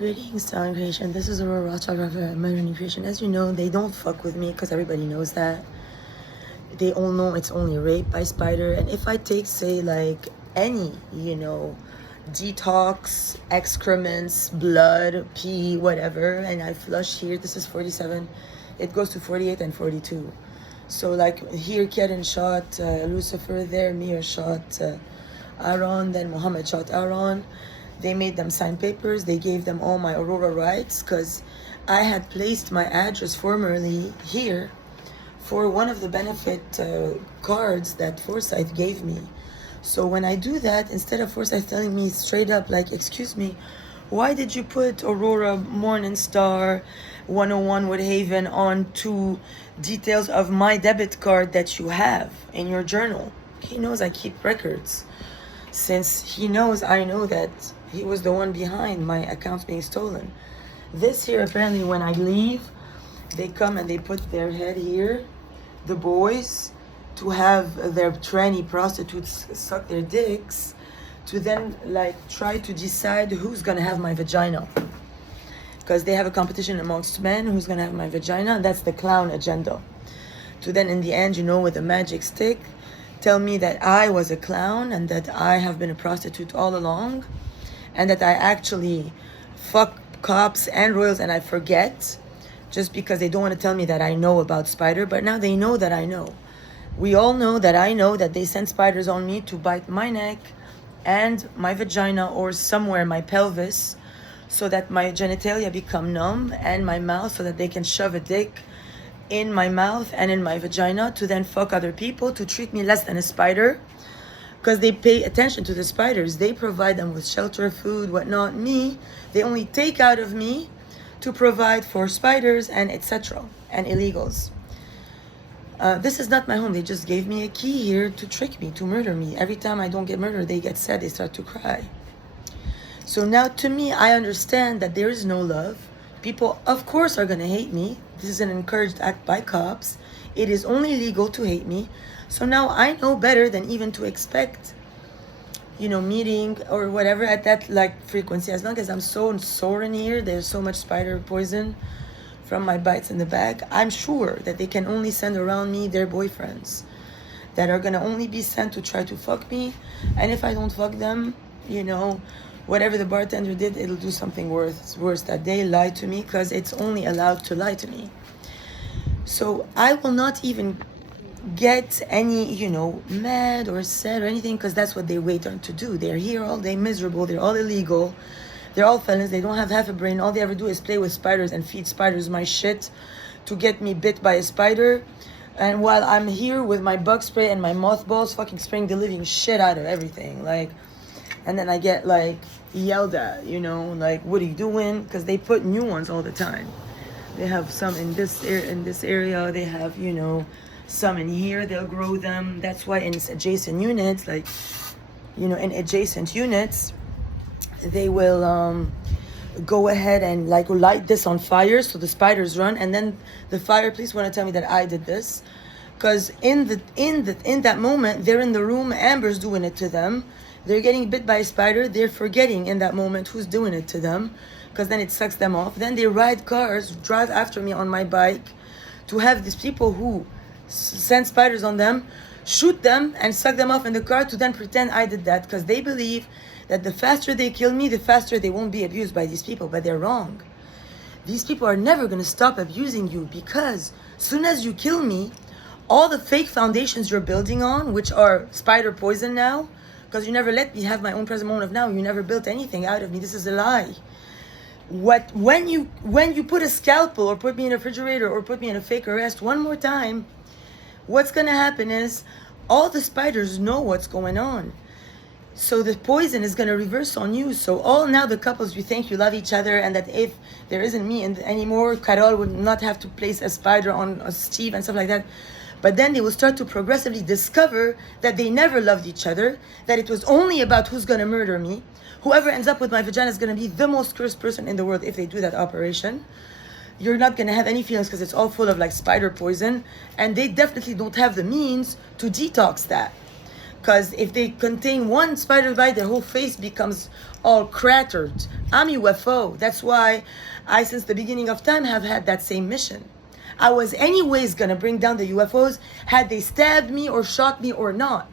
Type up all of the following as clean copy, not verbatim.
Greetings, Talent Creation. This is Aurora, photographer at Modern Creation. As you know, they don't fuck with me because everybody knows that. They all know it's only rape by spider. And if I take, say, like any, detox, excrements, blood, pee, whatever, and I flush here, this is 47, it goes to 48 and 42. So like here, Karen shot Lucifer, there Mia shot Aaron, then Muhammad shot Aaron. They made them sign papers. They gave them all my Aurora rights because I had placed my address formerly here for one of the benefit cards that Forsyth gave me. So when I do that, instead of Forsyth telling me straight up, like, excuse me, why did you put Aurora Morning Star 101 Woodhaven on to details of my debit card that you have in your journal? He knows I keep records. Since he knows I know that he was the one behind my accounts being stolen. This here, apparently when I leave, they come and they put their head here, the boys, to have their tranny prostitutes suck their dicks, to then like try to decide who's gonna have my vagina. Because they have a competition amongst men, who's gonna have my vagina. That's the clown agenda. To then in the end, with a magic stick, tell me that I was a clown and that I have been a prostitute all along, and that I actually fuck cops and royals and I forget, just because they don't want to tell me that I know about spider, but now they know that I know. We all know that I know that they send spiders on me to bite my neck and my vagina or somewhere my pelvis, so that my genitalia become numb, and my mouth, so that they can shove a dick in my mouth and in my vagina to then fuck other people, to treat me less than a spider, because they pay attention to the spiders. They provide them with shelter, food, whatnot. Me, they only take out of me to provide for spiders and etc. and illegals. This is not my home. They just gave me a key here to trick me, to murder me. Every time I don't get murdered, they get sad, they start to cry. So now to me, I understand that there is no love. People, of course, are going to hate me. This is an encouraged act by cops. It is only legal to hate me. So now I know better than even to expect, meeting or whatever at that frequency. As long as I'm so sore in here, there's so much spider poison from my bites in the back, I'm sure that they can only send around me their boyfriends that are going to only be sent to try to fuck me. And if I don't fuck them, whatever the bartender did, it'll do something worse that day, lie to me, because it's only allowed to lie to me. So I will not even get any, mad or sad or anything, because that's what they wait on to do. They're here all day miserable, they're all illegal, they're all felons, they don't have half a brain. All they ever do is play with spiders and feed spiders my shit to get me bit by a spider. And while I'm here with my bug spray and my mothballs fucking spraying the living shit out of everything, and then I get yelled at, what are you doing? Because they put new ones all the time. They have some in this area, they have, some in here, they'll grow them. That's why in adjacent units, they will go ahead and light this on fire so the spiders run, and then the fire police want to tell me that I did this, because in that moment they're in the room, Amber's doing it to them, they're getting bit by a spider, they're forgetting in that moment who's doing it to them, because then it sucks them off. Then they ride cars, drive after me on my bike, to have these people who send spiders on them shoot them and suck them off in the car, to then pretend I did that, because they believe that the faster they kill me, the faster they won't be abused by these people. But they're wrong. These people are never going to stop abusing you, because as soon as you kill me, all the fake foundations you're building on, which are spider poison now, because you never let me have my own present moment of now, you never built anything out of me, this is a lie. When you put a scalpel or put me in a refrigerator or put me in a fake arrest one more time, what's going to happen is all the spiders know what's going on. So the poison is going to reverse on you. So all now the couples, you think you love each other, and that if there isn't me anymore, Carol would not have to place a spider on Steve and stuff like that. But then they will start to progressively discover that they never loved each other, that it was only about who's going to murder me. Whoever ends up with my vagina is going to be the most cursed person in the world if they do that operation. You're not going to have any feelings because it's all full of spider poison, and they definitely don't have the means to detox that. Because if they contain one spider bite, their whole face becomes all cratered. I'm UFO. That's why I, since the beginning of time, have had that same mission. I was anyways gonna bring down the UFOs had they stabbed me or shot me or not.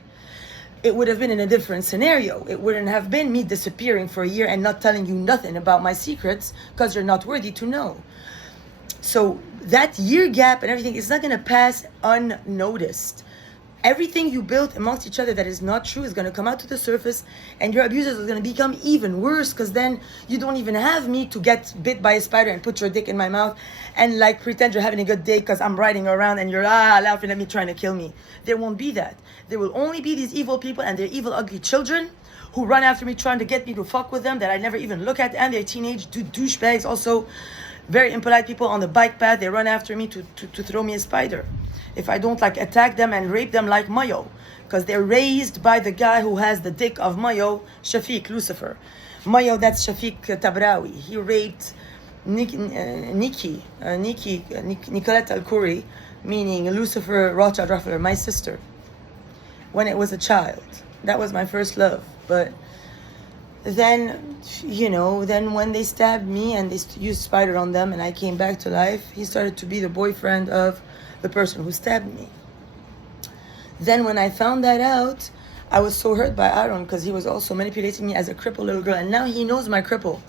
It would have been in a different scenario. It wouldn't have been me disappearing for a year and not telling you nothing about my secrets because you're not worthy to know. So that year gap and everything is not gonna pass unnoticed. Everything you built amongst each other that is not true is going to come out to the surface, and your abusers are going to become even worse, because then you don't even have me to get bit by a spider and put your dick in my mouth and like pretend you're having a good day because I'm riding around and you're laughing at me trying to kill me. There won't be that. There will only be these evil people and their evil ugly children who run after me trying to get me to fuck with them that I never even look at, and their teenage douchebags, also very impolite people on the bike path. They run after me to throw me a spider if I don't like attack them and rape them like Mayo, because they're raised by the guy who has the dick of Mayo, Shafiq, Lucifer. Mayo, that's Shafiq Tabrawi. He raped Nicolette Al-Khoury, meaning Lucifer Rothschild Rockefeller, my sister, when it was a child. That was my first love. But then, then when they stabbed me and they used spider on them and I came back to life, he started to be the boyfriend of the person who stabbed me. Then when I found that out, I was so hurt by Aaron because he was also manipulating me as a crippled little girl, and now he knows my cripple.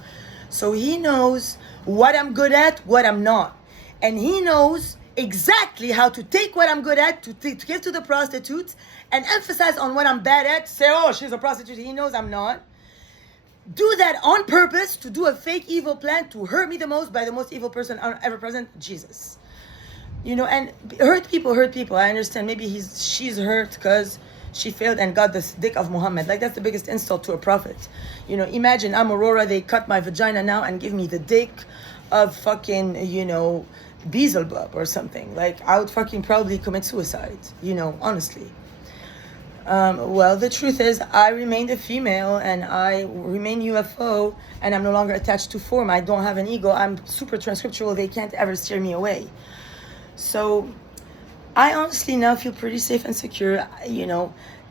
So he knows what I'm good at, what I'm not. And he knows exactly how to take what I'm good at to give to the prostitutes and emphasize on what I'm bad at. Say, oh, she's a prostitute. He knows I'm not. Do that on purpose to do a fake evil plan to hurt me the most by the most evil person ever present, Jesus. And hurt people. I understand. Maybe she's hurt because she failed and got the dick of Muhammad. Like, that's the biggest insult to a prophet. Imagine I'm Aurora, they cut my vagina now and give me the dick of fucking, Beelzebub or something. Like, I would fucking probably commit suicide, honestly. Well, the truth is, I remained a female and I remain UFO, and I'm no longer attached to form. I don't have an ego. I'm super transcriptural. They can't ever steer me away. So I honestly now feel pretty safe and secure.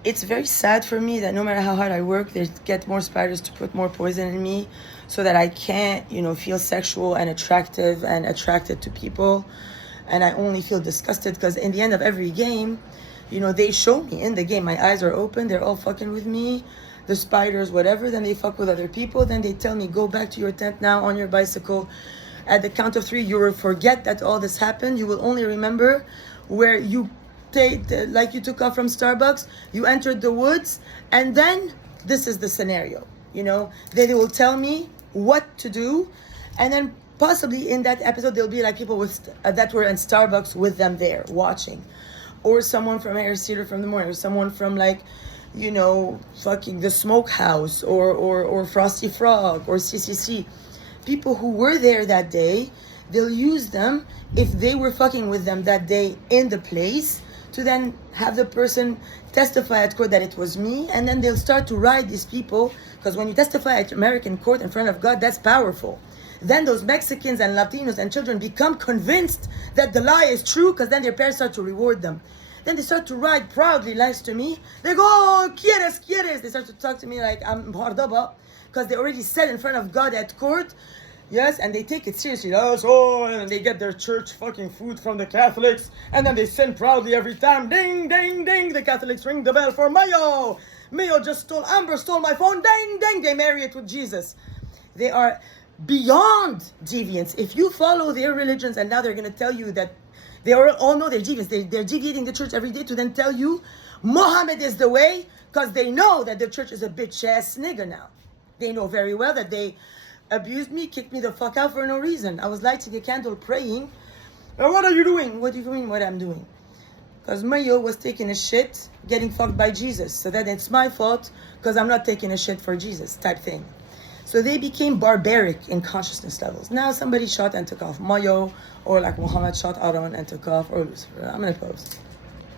It's very sad for me that no matter how hard I work, they get more spiders to put more poison in me so that I can't, feel sexual and attractive and attracted to people. And I only feel disgusted because in the end of every game, they show me in the game, my eyes are open, they're all fucking with me, the spiders, whatever, then they fuck with other people, then they tell me, go back to your tent now on your bicycle. At the count of 3, you will forget that all this happened. You will only remember where you like you took off from Starbucks, you entered the woods, and then this is the scenario. They will tell me what to do, and then possibly in that episode there'll be like people with that were in Starbucks with them there watching, or someone from Harry's Theater from the morning, or someone from fucking the Smokehouse, or Frosty Frog, or CCC. People who were there that day, they'll use them if they were fucking with them that day in the place to then have the person testify at court that it was me, and then they'll start to ride these people, because when you testify at American court in front of God, that's powerful. Then those Mexicans and Latinos and children become convinced that the lie is true, because then their parents start to reward them. Then they start to ride proudly next to me. They go, oh, quieres. They start to talk to me like I'm Hardaba, because they already said in front of God at court, yes, and they take it seriously. And they get their church fucking food from the Catholics, and then they sing proudly every time. Ding, ding, ding. The Catholics ring the bell for Mayo. Mayo Amber stole my phone. Ding, ding. They marry it with Jesus. They are beyond deviants. If you follow their religions, and now they're going to tell you that they all know they're deviants. They're deviating the church every day to then tell you Muhammad is the way, because they know that the church is a bitch-ass nigger now. They know very well that they abused me, kicked me the fuck out for no reason. I was lighting a candle praying. What are you doing? What do you mean what I'm doing? Because Mayo was taking a shit, getting fucked by Jesus. So then it's my fault because I'm not taking a shit for Jesus type thing. So they became barbaric in consciousness levels. Now somebody shot and took off Mayo, or like Muhammad shot Aaron and took off, or Lucifer. I'm going to post.